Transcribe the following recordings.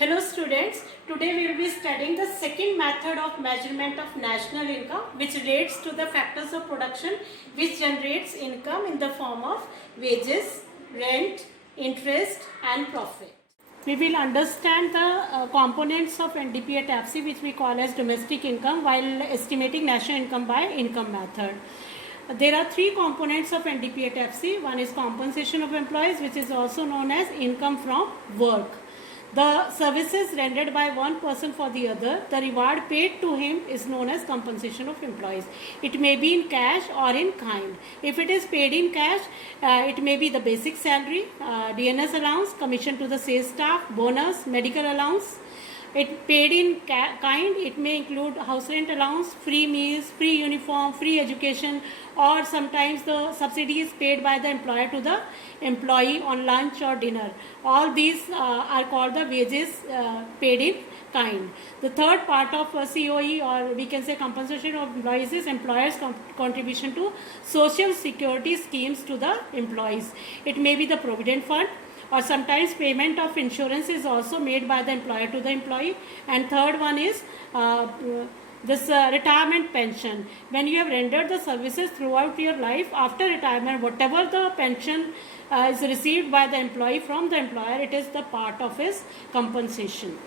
Hello students, today we will be studying the second method of measurement of national income, which relates to the factors of production which generates income in the form of wages, rent, interest and profit. We will understand the components of NDPA TAPC, which we call as domestic income, while estimating national income by income method. There are three components of NDPA TAPC. One is compensation of employees, which is also known as income from work. The services rendered by one person for the other, the reward paid to him is known as compensation of employees. It may be in cash or in kind. If it is paid in cash, it may be the basic salary, DNS allowance, commission to the sales staff, bonus, medical allowance. It paid in kind, it may include house rent allowance, free meals, free uniform, free education, or sometimes the subsidy is paid by the employer to the employee on lunch or dinner. All these are called the wages paid in kind. The third part of COE, or we can say compensation of employees, is employers' contribution to social security schemes to the employees. It may be the provident fund, or sometimes payment of insurance is also made by the employer to the employee. And third one is this retirement pension. When you have rendered the services throughout your life, after retirement, whatever the pension is received by the employee from the employer, it is the part of his compensation.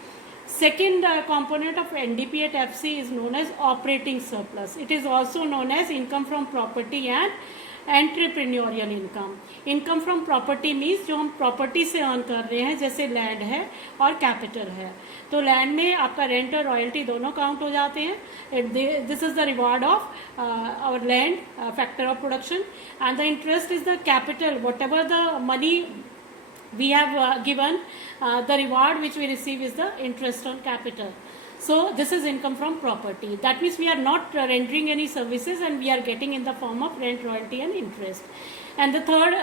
Second component of NDPA TAPC is known as operating surplus. It is also known as income from property and entrepreneurial income from property means जो हम property से earn कर रहे हैं, जैसे land है और capital है. तो लैंड में आपका रेंट और रॉयल्टी दोनों काउंट हो जाते हैं. This is the reward of our land, factor of production. And the interest is the capital, whatever the money we have given, the reward which we receive is the interest on capital. So this is income from property. That means we are not rendering any services and we are getting in the form of rent, royalty and interest. And the third,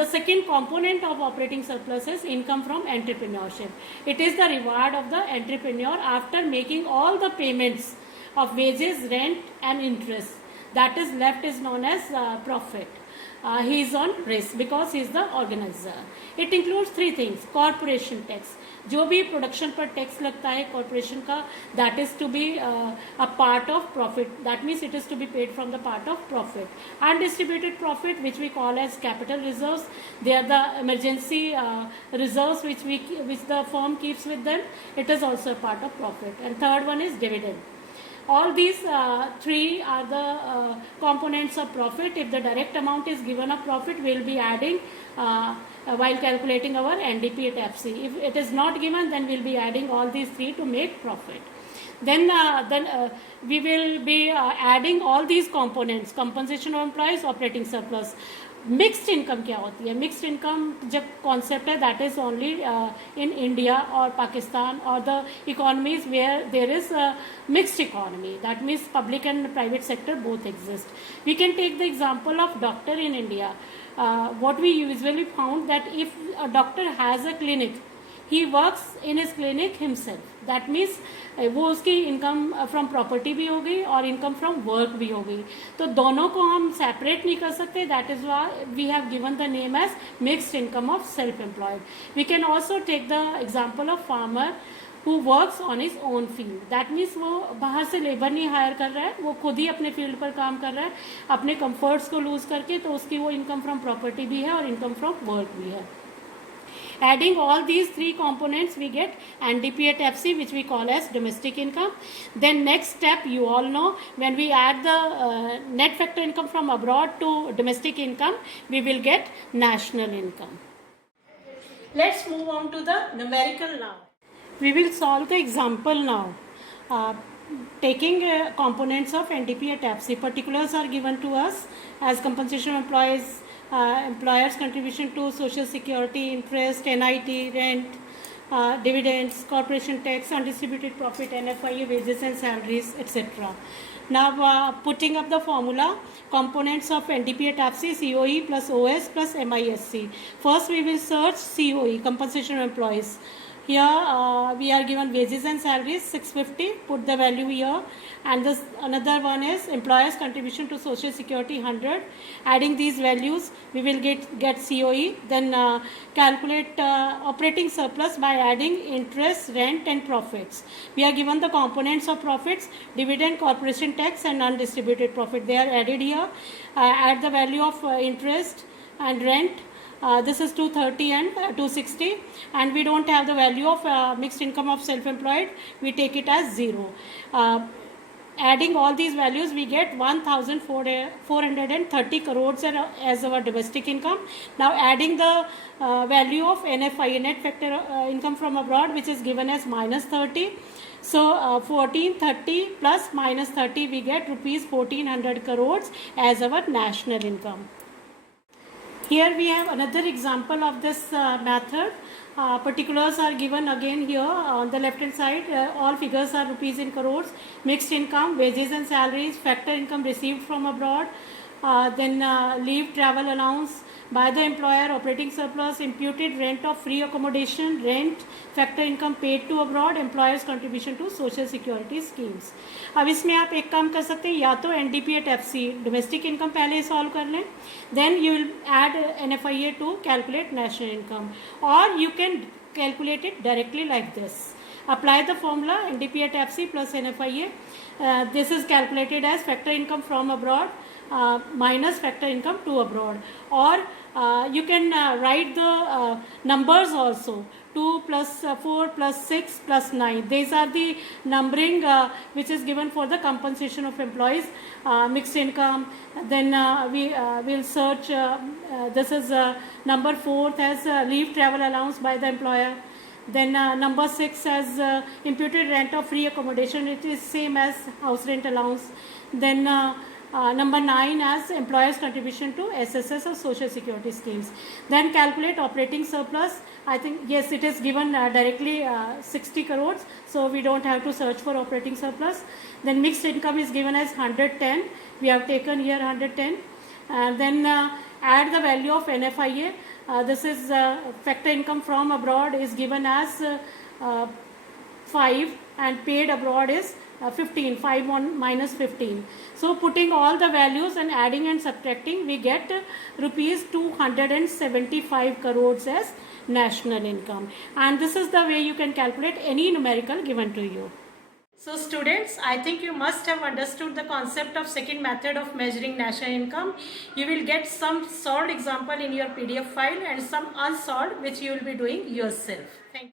the second component of operating surplus is income from entrepreneurship. It is the reward of the entrepreneur after making all the payments of wages, rent and interest. That is left is known as profit. He is on risk because he is the organizer. It includes three things. Corporation tax, जो भी production पर tax लगता है corporation का, that is to be a part of profit. That means it is to be paid from the part of profit. Undistributed profit which we call as capital reserves, they are the emergency reserves which the firm keeps with them. It is also a part of profit. And third one is dividend. All these three are the components of profit. If the direct amount is given of profit, we will be adding while calculating our NDPA TAPC. If it is not given, then we will be adding all these three to make profit. Then we will be adding all these components: compensation of employees, operating surplus. Mixed income क्या होती है? Mixed income जब concept है, that is only in India और पाकिस्तान और the economies where there is mixed economy. That means public and private sector both exist. We can take the example of doctor in India. what we usually found that if a doctor has a clinic, he works in his clinic himself. That means वो उसकी income from property भी हो गई और income from work भी हो गई. तो दोनों को हम सेपरेट नहीं कर सकते. That is why we have given the name as mixed income of self employed. We can also take the example of farmer who works on his own field. That means वो बाहर से labour नहीं higher कर रहा है, वो खुद ही अपने फील्ड पर काम कर रहा है अपने कंफर्ट्स को लूज करके. तो उसकी वो इनकम फ्रॉम प्रॉपर्टी भी है और इनकम फ्रॉम वर्क भी है. Adding all these three components, we get NDPA TAPC, which we call as domestic income. Then next step, you all know, when we add the net factor income from abroad to domestic income, we will get national income. Let's move on to the numerical now. We will solve the example now. Taking components of NDPA TAPC, particulars are given to us as compensation of employees, employers' contribution to social security, interest, NIT, rent, dividends, corporation tax, undistributed profit, NFI, wages and salaries, etc. Now putting up the formula, components of NDPA TAPC, COE plus OS plus MISC. First we will search COE, compensation of employees. Here we are given wages and salaries 650, put the value here, and this another one is employers contribution to social security 100. Adding these values we will get COE. Then calculate operating surplus by adding interest, rent and profits. We are given the components of profits: dividend, corporation tax and undistributed profit. They are added here. Add the value of interest and rent. This is 230 and 260, and we don't have the value of mixed income of self-employed. We take it as 0. Adding all these values, we get 1,430 crores as our domestic income. Now adding the value of NFI, net factor income from abroad, which is given as minus 30. So 1430 plus minus 30, we get rupees 1400 crores as our national income. Here we have another example of this method. Particulars are given again here on the left hand side. All figures are rupees in crores. Mixed income, wages and salaries, factor income received from abroad, then leave travel allowance by the employer, operating surplus, imputed rent of free accommodation, rent, factor income paid to abroad, employers contribution to social security schemes. अब इसमें आप एक काम कर सकते हैं, या तो NDP at FC domestic income पहले सॉल्व कर लें, then you will add NFIA to calculate national income, or you can calculate it directly like this. Apply the formula NDP at FC plus NFIA. This is calculated as factor income from abroad minus factor income to abroad, or you can write the numbers also. 2 plus 4 plus 6 plus 9. These are the numbering which is given for the compensation of employees. Mixed income. Then we will search. This is number 4 as leave travel allowance by the employer. Then number 6 as imputed rent of free accommodation. It is same as house rent allowance. Then number 9 as employers contribution to SSS or social security schemes. Then calculate operating surplus. I think yes, it is given directly 60 crores, so we don't have to search for operating surplus. Then mixed income is given as 110. We have taken here 110. Then add the value of NFIA. This is factor income from abroad is given as 5 and paid abroad is 15, 5 on minus 15. So putting all the values and adding and subtracting, we get rupees 275 crores as national income. And this is the way you can calculate any numerical given to you. So students, I think you must have understood the concept of second method of measuring national income. You will get some solved example in your PDF file and some unsolved which you will be doing yourself. Thank you.